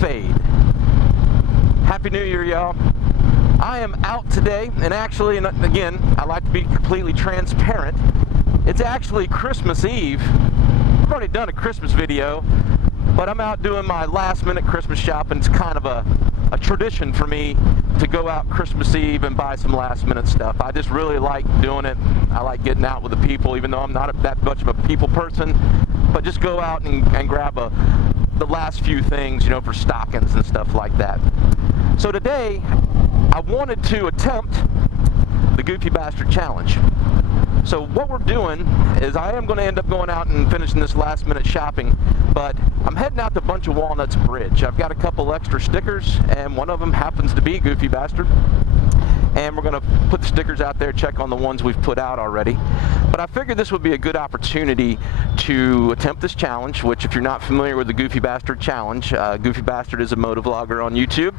fade. Happy New Year, y'all. I am out today, and actually, and again, I like to be completely transparent. It's actually Christmas Eve. I've already done a Christmas video, but I'm out doing my last minute Christmas shopping. It's kind of a tradition for me to go out Christmas Eve and buy some last minute stuff. I just really like doing it. I like getting out with the people, even though I'm not that much of a people person, but just go out and grab the last few things, you know, for stockings and stuff like that. So today, I wanted to attempt the Goofy Bastard Challenge. So what we're doing is I am going to end up going out and finishing this last minute shopping, but I'm heading out to Bunch of Walnuts Bridge. I've got a couple extra stickers, and one of them happens to be Goofy Bastard. And we're going to put the stickers out there, check on the ones we've put out already. But I figured this would be a good opportunity to attempt this challenge, which if you're not familiar with the Goofy Bastard Challenge, Goofy Bastard is a motovlogger on YouTube,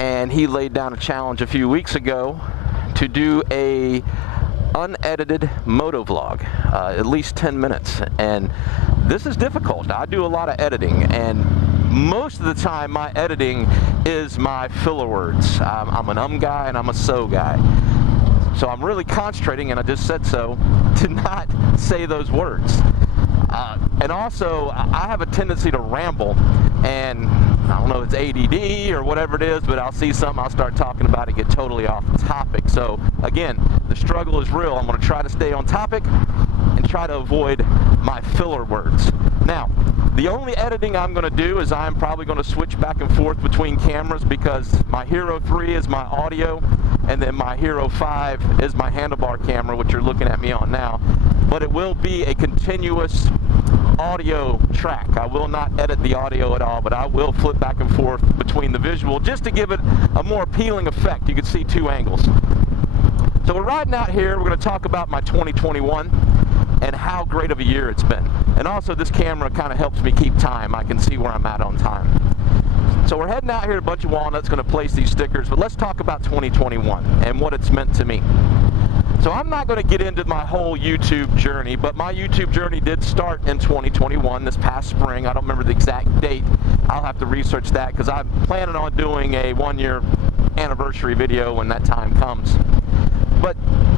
and he laid down a challenge a few weeks ago to do a unedited motovlog, at least 10 minutes. And this is difficult. I do a lot of editing, and most of the time my editing is my filler words. I'm an guy and I'm a so guy. So I'm really concentrating, and I just said so, to not say those words. And also, I have a tendency to ramble, and I don't know if it's ADD or whatever it is, but I'll see something, I'll start talking about it, get totally off topic. So again, the struggle is real. I'm going to try to stay on topic and try to avoid my filler words. Now, the only editing I'm going to do is I'm probably going to switch back and forth between cameras, because my Hero 3 is my audio, and then my Hero 5 is my handlebar camera, which you're looking at me on now. But it will be a continuous audio track. I will not edit the audio at all, but I will flip back and forth between the visual just to give it a more appealing effect. You can see two angles. So we're riding out here. We're going to talk about my 2021 and how great of a year it's been. And also, this camera kind of helps me keep time. I can see where I'm at on time. So we're heading out here to a Bunch of Walnuts, going to place these stickers, but let's talk about 2021 and what it's meant to me. So I'm not going to get into my whole YouTube journey, but my YouTube journey did start in 2021, this past spring. I don't remember the exact date. I'll have to research that, because I'm planning on doing a 1-year anniversary video when that time comes. But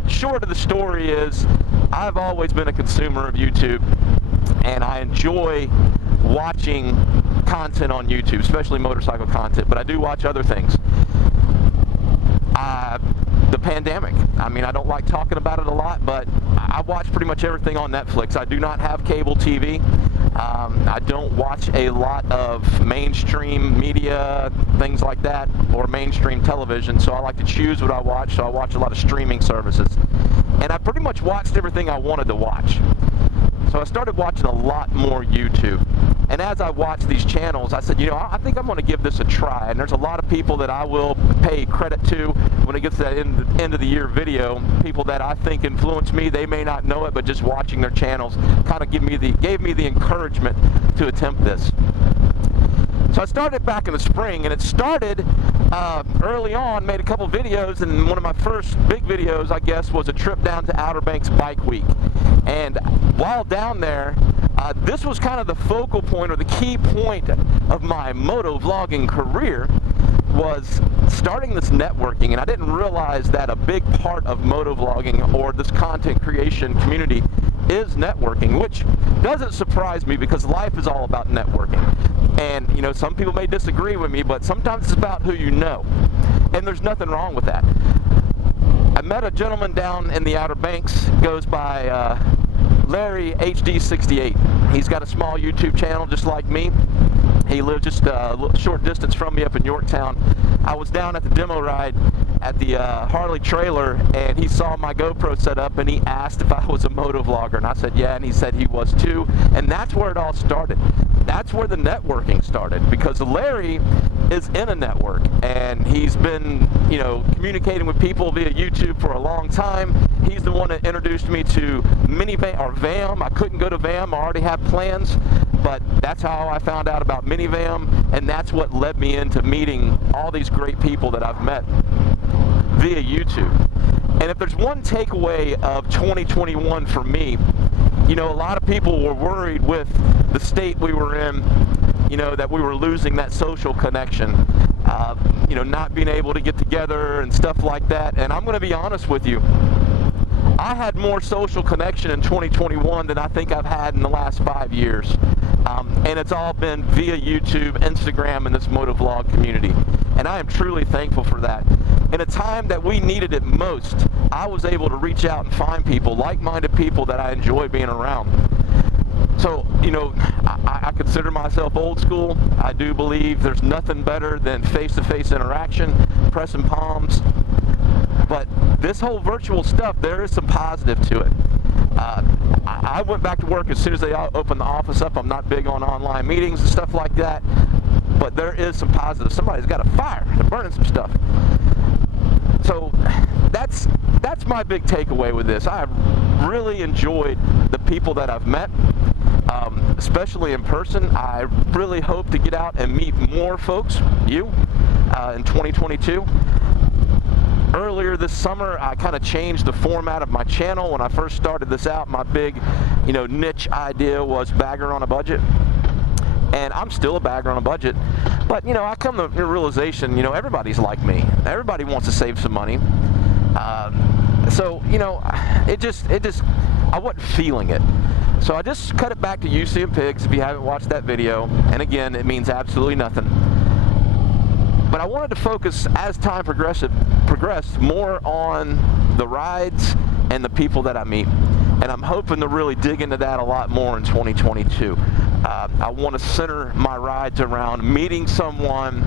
short of the story is, I've always been a consumer of YouTube, and I enjoy watching content on YouTube, especially motorcycle content, but I do watch other things. The pandemic, I mean, I don't like talking about it a lot, but I watch pretty much everything on Netflix. I do not have cable TV. I don't watch a lot of mainstream media, things like that, or mainstream television, so I like to choose what I watch, so I watch a lot of streaming services. And I pretty much watched everything I wanted to watch. So I started watching a lot more YouTube. And as I watched these channels, I said, you know, I think I'm going to give this a try. And there's a lot of people that I will pay credit to when it gets to that end of the year video. People that I think influence me. They may not know it, but just watching their channels kind of gave me the encouragement to attempt this. So I started back in the spring, and it started early on, made a couple videos, and one of my first big videos, I guess, was a trip down to Outer Banks Bike Week. And while down there, this was kind of the focal point, or the key point of my moto vlogging career, was starting this networking. And I didn't realize that a big part of moto vlogging, or this content creation community, is networking, which doesn't surprise me, because life is all about networking. And you know, some people may disagree with me, but sometimes it's about who you know, and there's nothing wrong with that. I met a gentleman down in the Outer Banks, goes by Larry HD68. He's got a small YouTube channel just like me. He lives just a short distance from me up in Yorktown. I was down at the demo ride at the Harley trailer, and he saw my GoPro set up, and he asked if I was a motovlogger, and I said yeah, and he said he was too. And that's where it all started. That's where the networking started, because Larry is in a network, and he's been, you know, communicating with people via YouTube for a long time. He's the one that introduced me to minivan, or VAM. I couldn't go to VAM, I already had plans, but that's how I found out about minivan, and that's what led me into meeting all these great people that I've met via YouTube. And if there's one takeaway of 2021 for me, you know, a lot of people were worried with the state we were in, you know, that we were losing that social connection, you know, not being able to get together and stuff like that. And I'm going to be honest with you, I had more social connection in 2021 than I think I've had in the last 5 years. And it's all been via YouTube, Instagram, and this motovlog community. And I am truly thankful for that. In a time that we needed it most, I was able to reach out and find people, like-minded people that I enjoy being around. So, you know, I consider myself old school. I do believe there's nothing better than face-to-face interaction, pressing palms. But this whole virtual stuff, there is some positive to it. I went back to work as soon as they opened the office up. I'm not big on online meetings and stuff like that, but there is some positive. Somebody's got a fire. They're burning some stuff. So that's my big takeaway with this. I have really enjoyed the people that I've met, especially in person. I really hope to get out and meet more folks, you, in 2022. Earlier this summer, I kind of changed the format of my channel. When I first started this out, my big, you know, niche idea was bagger on a budget. And I'm still a bagger on a budget. But, you know, I come to the realization, you know, everybody's like me. Everybody wants to save some money. So, you know, it just, I wasn't feeling it. So I just cut it back to UC and Pigs if you haven't watched that video. And again, it means absolutely nothing. But I wanted to focus, as time progressed, more on the rides and the people that I meet. And I'm hoping to really dig into that a lot more in 2022. I want to center my rides around meeting someone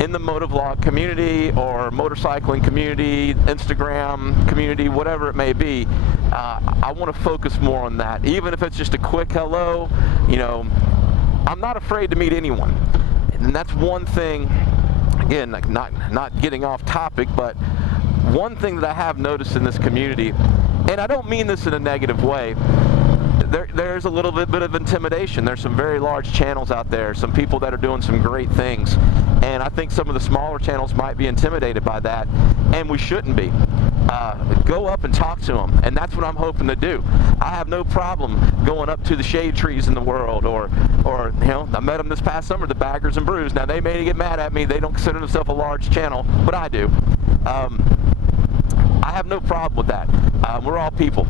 in the motovlog community or motorcycling community, Instagram community, whatever it may be. I want to focus more on that. Even if it's just a quick hello, you know, I'm not afraid to meet anyone. And that's one thing, again, not getting off topic, but one thing that I have noticed in this community, and I don't mean this in a negative way, there's a little bit of intimidation. There's some very large channels out there, some people that are doing some great things, and I think some of the smaller channels might be intimidated by that, and we shouldn't be. Go up and talk to them, and that's what I'm hoping to do. I have no problem going up to the shade trees in the world, or you know, I met them this past summer, the Baggers and Brews. Now they may get mad at me, they don't consider themselves a large channel, but I do. I have no problem with that. We're all people,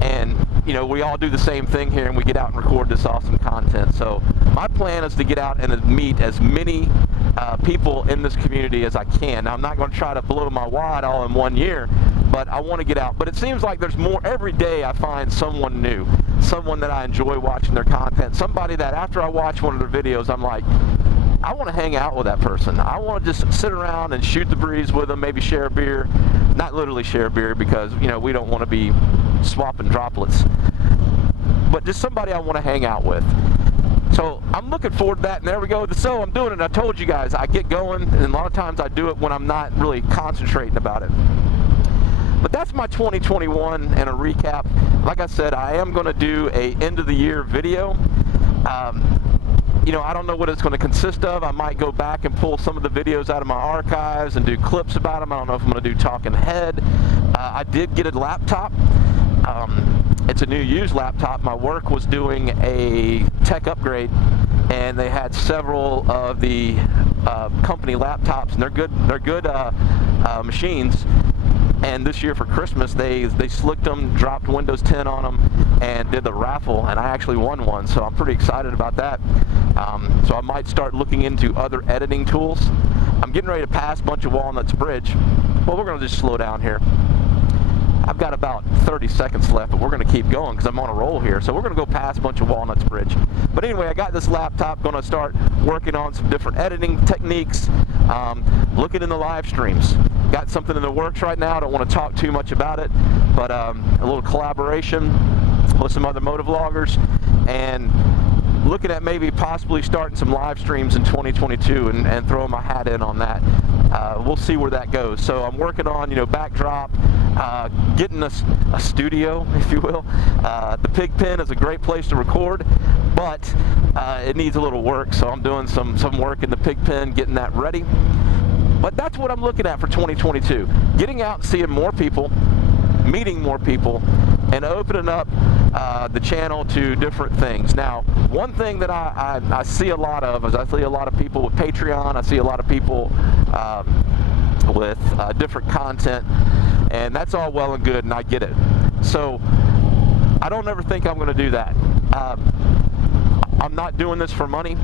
and you know, we all do the same thing here, and we get out and record this awesome content. So my plan is to get out and meet as many people in this community as I can. Now, I'm not going to try to blow my wad all in 1 year, but I want to get out. But it seems like there's more every day. I find someone new, someone that I enjoy watching their content, somebody that after I watch one of their videos, I'm like, I want to hang out with that person. I want to just sit around and shoot the breeze with them, maybe share a beer. Not literally share a beer, because, you know, we don't want to be swapping droplets. But just somebody I want to hang out with. So I'm looking forward to that, and there we go. So I'm doing it. I told you guys, I get going, and a lot of times I do it when I'm not really concentrating about it. But that's my 2021 and a recap. Like I said, I am going to do a end of the year video. You know, I don't know what it's going to consist of. I might go back and pull some of the videos out of my archives and do clips about them. I don't know if I'm going to do talking head. I did get a laptop. It's a new used laptop. My work was doing a tech upgrade, and they had several of the company laptops, and they're good machines. And this year for Christmas, they slicked them, dropped Windows 10 on them, and did the raffle, and I actually won one, so I'm pretty excited about that. So I might start looking into other editing tools. I'm getting ready to pass a bunch of Walnuts Bridge. Well, we're going to just slow down here. I've got about 30 seconds left, but we're going to keep going because I'm on a roll here. So we're going to go past a bunch of Walnuts Bridge. But anyway, I got this laptop, going to start working on some different editing techniques, looking in the live streams. Got something in the works right now. I don't want to talk too much about it, but a little collaboration with some other motovloggers, and looking at maybe possibly starting some live streams in 2022 and throwing my hat in on that. We'll see where that goes. So I'm working on, you know, backdrop, getting a studio, if you will. The pig pen is a great place to record, but it needs a little work, so I'm doing some work in the pig pen, getting that ready. But that's what I'm looking at for 2022. Getting out and seeing more people, meeting more people, and opening up the channel to different things. Now, one thing that I see a lot of is I see a lot of people with Patreon. I see a lot of people with different content, and that's all well and good, and I get it. So I don't ever think I'm going to do that. I'm not doing this for money.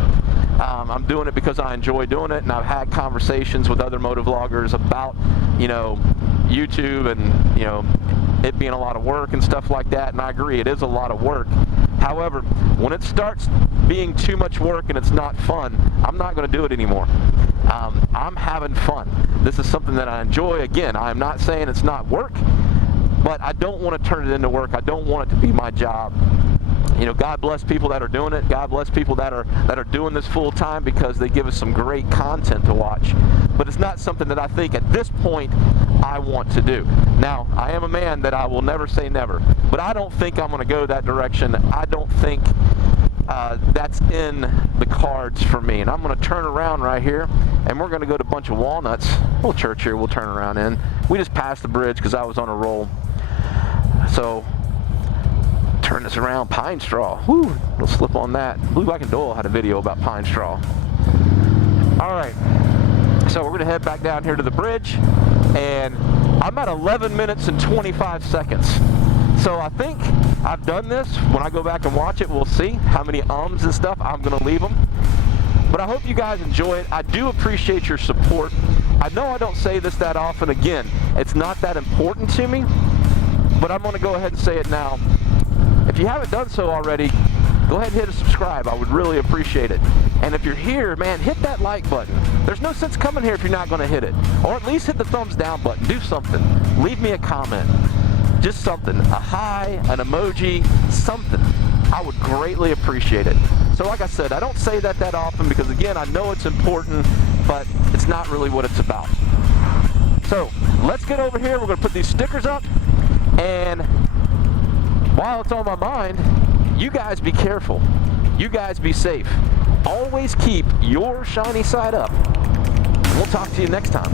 I'm doing it because I enjoy doing it, and I've had conversations with other motovloggers about, you know, YouTube and, you know, it being a lot of work and stuff like that, and I agree, it is a lot of work. However, when it starts being too much work and it's not fun, I'm not going to do it anymore. I'm having fun. This is something that I enjoy. Again, I'm not saying it's not work, but I don't want to turn it into work. I don't want it to be my job. You know, God bless people that are doing it. God bless people that are doing this full time, because they give us some great content to watch. But it's not something that I think at this point I want to do. Now, I am a man that I will never say never, but I don't think I'm going to go that direction. I don't think that's in the cards for me. And I'm going to turn around right here, and we're going to go to a bunch of Walnuts. Little church here we'll turn around in. We just passed the bridge because I was on a roll. So turn this around. Pine straw. Whoo, we'll slip on that. Blue Black and Doyle had a video about pine straw. All right, so we're gonna head back down here to the bridge, and I'm at 11 minutes and 25 seconds. So I think I've done this. When I go back and watch it, we'll see how many ums and stuff I'm gonna leave them. But I hope you guys enjoy it. I do appreciate your support. I know I don't say this that often. Again, it's not that important to me, but I'm gonna go ahead and say it now. If you haven't done so already, go ahead and hit a subscribe. I would really appreciate it. And if you're here, man, hit that like button. There's no sense coming here if you're not going to hit it. Or at least hit the thumbs down button. Do something. Leave me a comment. Just something. A hi, an emoji, something. I would greatly appreciate it. So like I said, I don't say that often because, again, I know it's important, but it's not really what it's about. So let's get over here. We're going to put these stickers up, and while it's on my mind, you guys be careful. You guys be safe. Always keep your shiny side up. We'll talk to you next time.